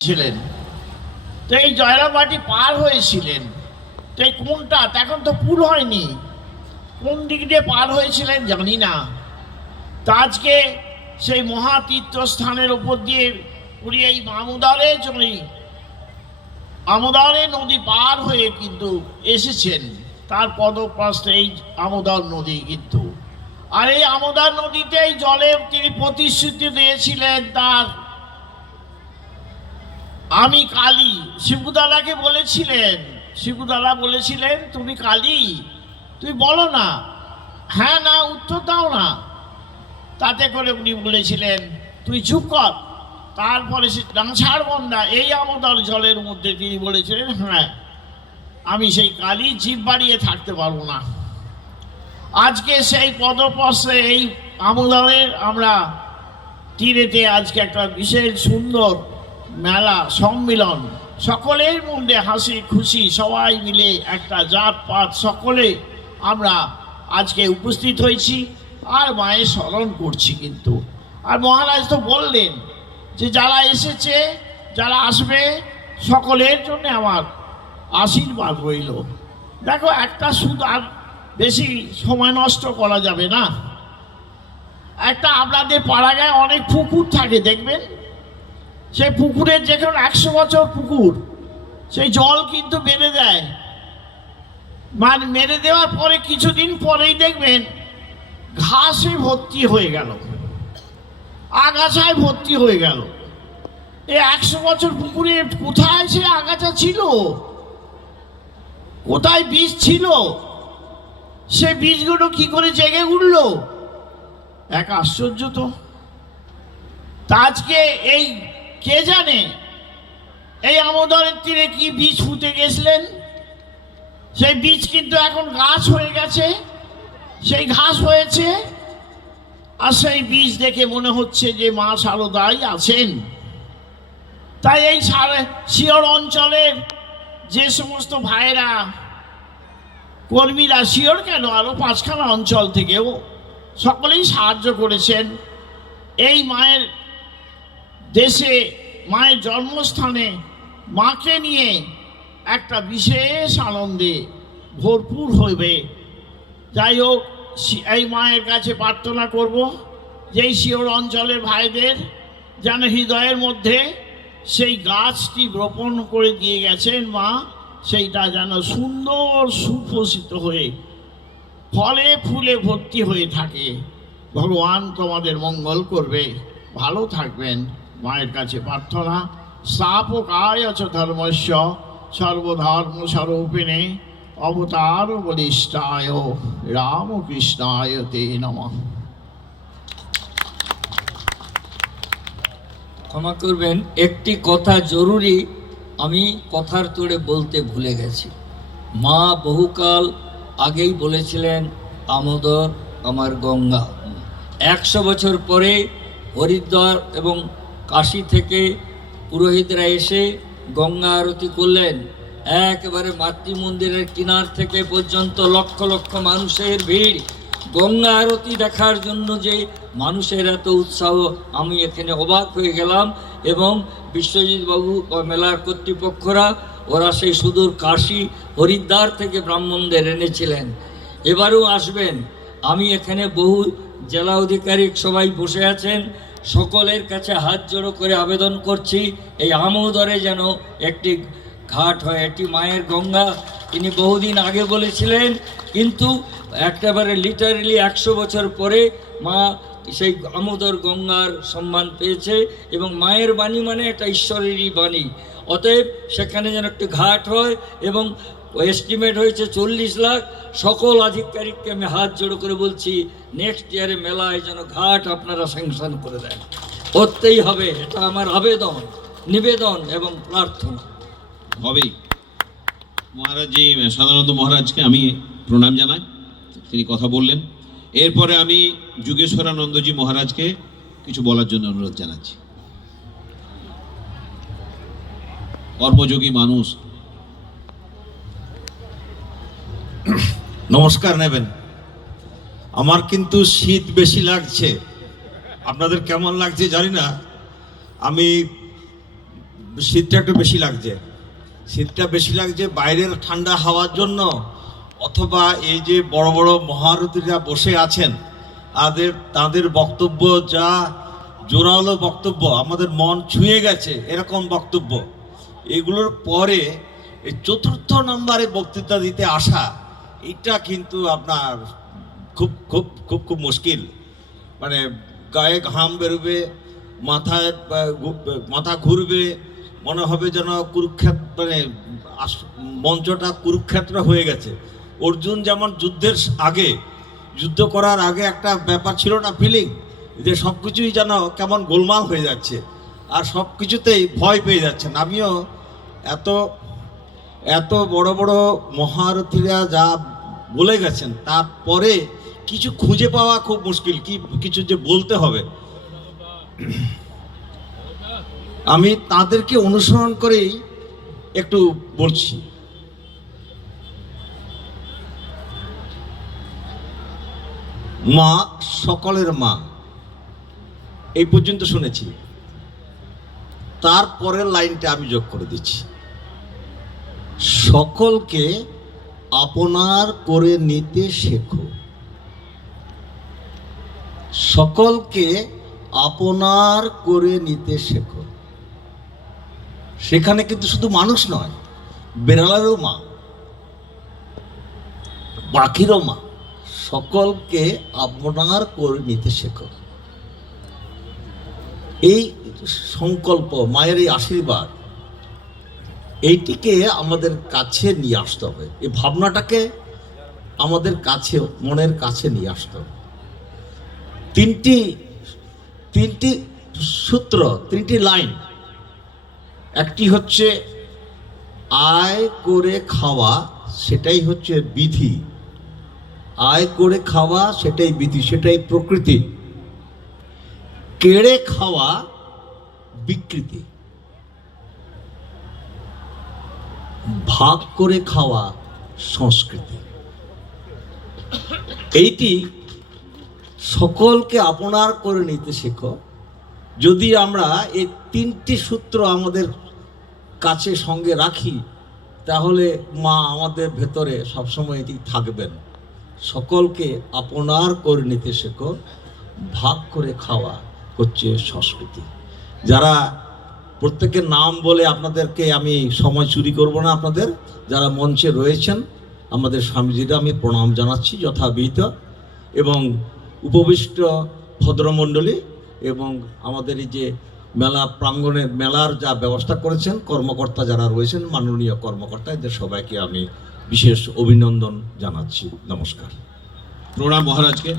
ছিলেন। তো এই জয়রামবাটি পার হয়েছিলেন, তো এই কোনটা এখন তো পুল হয়নি, কোন দিক দিয়ে পার হয়েছিলেন জানি না। তা আজকে সেই মহাতীর্থস্থানের উপর দিয়ে উনি এই আমোদারে নদী পার হয়ে কিন্তু এসেছেন। তার পদপ্রস্থে এই আমোদর নদী কিন্তু, আর এই আমোদর নদীতেই জলে তিনি প্রতিশ্রুতি দিয়েছিলেন তার আমি কালী। শিবুদাদাকে বলেছিলেন, শিবুদাদা বলেছিলেন তুমি কালী, তুই বলো না, হ্যাঁ না উত্তর দাও না। তাতে করে উনি বলেছিলেন তুই চুপ কর। তারপরে সে ডাঁছাড় বন্দা এই আমোদর জলের মধ্যে তিনি বলেছিলেন হ্যাঁ আমি সেই কালী, জিভ বাড়িয়ে থাকতে পারবো না। আজকে সেই পদপ্রস্থে এই আমোদরের আমরা তীরেতে আজকে একটা বিশেষ সুন্দর মেলা সম্মিলন, সকলের মধ্যে হাসি খুশি, সবাই মিলে একটা জাতপাত সকলে আমরা আজকে উপস্থিত হয়েছি আর মায়ের স্মরণ করছি কিন্তু। আর মহারাজ তো বললেন যে যারা এসেছে যারা আসবে সকলের জন্য আমার আশীর্বাদ রইল। দেখো একটা শুধু আর বেশি সময় নষ্ট করা যাবে না। একটা আপনাদের পাড়াগায় অনেক পুকুর থাকে দেখবেন, সেই পুকুরের যেখানে 100 বছর পুকুর, সেই জল কিন্তু বেড়ে দেয়, মানে মেরে দেওয়ার পরে কিছুদিন পরেই দেখবেন ঘাসে ভর্তি হয়ে গেল, আগাছায় ভর্তি হয়ে গেল। এই 100 বছর পুকুরে কোথায় সে আগাছা ছিল, কোথায় বীজ ছিল, সে বীজগুলো কি করে জেগে উঠল, এক আশ্চর্য তো। তা আজকে এই কে জানে এই আমোদরের তীরে কি বীজ ফুটে গেছিলেন, সেই বীজ কিন্তু এখন গাছ হয়ে গেছে, সেই ঘাস হয়েছে। আর সেই বীজ দেখে মনে হচ্ছে যে মা শারদাই আছেন। তাই এই শিওর অঞ্চলের যে সমস্ত ভাইরা কর্মীরা, শিওর কেন আরো 5খানা অঞ্চল থেকেও সকলেই সাহায্য করেছেন এই মায়ের দেশে, মায়ের জন্মস্থানে মাকে নিয়ে একটা বিশেষ আনন্দে ভরপুর হইবে। যাই হোক, এই মায়ের কাছে প্রার্থনা করব যে এই শিওর অঞ্চলের ভাইদের যেন হৃদয়ের মধ্যে সেই গাছটি রোপণ করে দিয়ে গেছেন মা, সেইটা যেন সুন্দর সুপোষিত হয়ে ফলে ফুলে ভর্তি হয়ে থাকে। ভগবান তোমাদের মঙ্গল করবে, ভালো থাকবেন, মায়ের কাছে প্রার্থনা। স্থাপকায় চ ধর্মস্য সর্বধর্ম স্বরূপিণে অবতার বলিষ্ঠায় রামকৃষ্ণায় তে নমঃ। ক্ষমা করবেন, একটি কথা জরুরি আমি কথার তোড়ে বলতে ভুলে গেছি। মা বহুকাল আগেই বলেছিলেন আমোদর আমার গঙ্গা। 100 বছর পরে হরিদ্বার এবং কাশী থেকে পুরোহিতরা এসে গঙ্গা আরতি করলেন। একেবারে মাতৃমন্দিরের কিনার থেকে পর্যন্ত লক্ষ লক্ষ মানুষের ভিড়। গঙ্গা আরতি দেখার জন্য যে মানুষের এত উৎসাহ, আমি এখানে অবাক হয়ে গেলাম। এবং বিশ্বজিৎ বাবু মেলার কর্তৃপক্ষরা ওরা সেই সুদূর কাশী হরিদ্বার থেকে ব্রাহ্মণদের এনেছিলেন, এবারেও আসবেন। আমি এখানে বহু জেলা আধিকারিক সবাই বসে আছেন, সকলের কাছে হাত জোড়ো করে আবেদন করছি এই আমোদরে যেন একটি ঘাট হয়। এটি মায়ের গঙ্গা, তিনি বহুদিন আগে বলেছিলেন, কিন্তু একেবারে লিটারেলি 100 বছর পরে মা সেই আমোদর গঙ্গার সম্মান পেয়েছে। এবং মায়ের বাণী মানে একটা ঈশ্বরেরই বাণী, অতএব সেখানে যেন একটি ঘাট হয়। এবং এস্টিমেট হয়েছে 40 লাখ। সকল আধিকারিককে আমি হাত জোড়ো করে বলছি নেক্সট ইয়ারে মেলায় যেন ঘাট আপনারা স্যাংশন করে দেন, করতেই হবে। এটা আমার আবেদন, নিবেদন এবং প্রার্থনা। হবেই। মহারাজজি সাধারণত মহারাজকে আমি প্রণাম জানাই, তিনি কথা বললেন। এরপরে আমি যুগেশ্বরানন্দজি মহারাজকে কিছু বলার জন্য অনুরোধ জানাচ্ছি। কর্মযোগী মানুষ। নমস্কার নেবেন। আমার কিন্তু শীত বেশি লাগছে, আপনাদের কেমন লাগছে জানি না। আমি শীতটা একটু বেশি লাগছে, শীতটা বেশি লাগছে বাইরের ঠান্ডা হাওয়ার জন্য, অথবা এই যে বড় বড় মহারথীরা বসে আছেন তাদের বক্তব্য যা জোরালো বক্তব্য, আমাদের মন ছুঁয়ে গেছে এরকম বক্তব্য, এগুলোর পরে এই চতুর্থ নম্বরে বক্তৃতা দিতে আসা, এটা কিন্তু আপনার খুব খুব খুব খুব মুশকিল। মানে গায়ে ঘাম বেরোবে, মাথা ঘুরবে, মনে হবে যেন কুরুক্ষেত্র, মানে মঞ্চটা কুরুক্ষেত্র হয়ে গেছে। অর্জুন যেমন যুদ্ধ করার আগে একটা ব্যাপার ছিল না, ফিলিং, যে সব কিছুই যেন কেমন গোলমাল হয়ে যাচ্ছে আর সব কিছুতেই ভয় পেয়ে যাচ্ছেন। আমিও এত বড় বড় মহারথীরা যা বলে গেছেন, তারপরে কিছু খুঁজে পাওয়া খুব মুশকিল, কিছু যে বলতে হবে। আমি তাদেরকে অনুসরণ করেই একটু বলছি। মা সকলের মা, এই পর্যন্ত শুনেছি, তারপরের লাইনটা আমি যোগ করে দিচ্ছি, সকলকে আপনার করে নিতে শেখো। সকলকে আপনার করে নিতে শেখো। সেখানে কিন্তু শুধু মানুষ নয়, বেড়ালেরও মা, পাখিরও মা, সকলকে আপনার করে নিতে শেখো। এই সংকল্প, মায়ের এই আশীর্বাদ, এইটিকে আমাদের কাছে নিয়ে আসতে হবে, এই ভাবনাটাকে আমাদের কাছে, মনের কাছে নিয়ে আসতে হবে। তিনটি সূত্র, তিনটি লাইন। একটি হচ্ছে আয় করে খাওয়া, সেটাই হচ্ছে বিধি। আয় করে খাওয়া সেটাই বিধি, সেটাই প্রকৃতি। কেড়ে খাওয়া বিকৃতি। ভাগ করে খাওয়া সংস্কৃতি। এইটি সকলকে আপনার করে নিতে শেখো। যদি আমরা এই তিনটি সূত্র আমাদের কাছে সঙ্গে রাখি, তাহলে মা আমাদের ভেতরে সবসময় এটি থাকবেন। সকলকে আপনার করে নিতে শেখো, ভাগ করে খাওয়া হচ্ছে সংস্কৃতি। যারা প্রত্যেকের নাম বলে আপনাদেরকে আমি সময় চুরি করব না, আপনাদের যারা মঞ্চে রয়েছেন আমাদের স্বামীজিরা আমি প্রণাম জানাচ্ছি যথাবিহিত, এবং উপবিষ্ট ভদ্রমণ্ডলী এবং আমাদের এই যে মেলা প্রাঙ্গণের মেলার যা ব্যবস্থা করেছেন কর্মকর্তা যারা রয়েছেন, মাননীয় কর্মকর্তা, এদের সবাইকে আমি বিশেষ অভিনন্দন জানাচ্ছি। নমস্কার। প্রণাম মহারাজকে।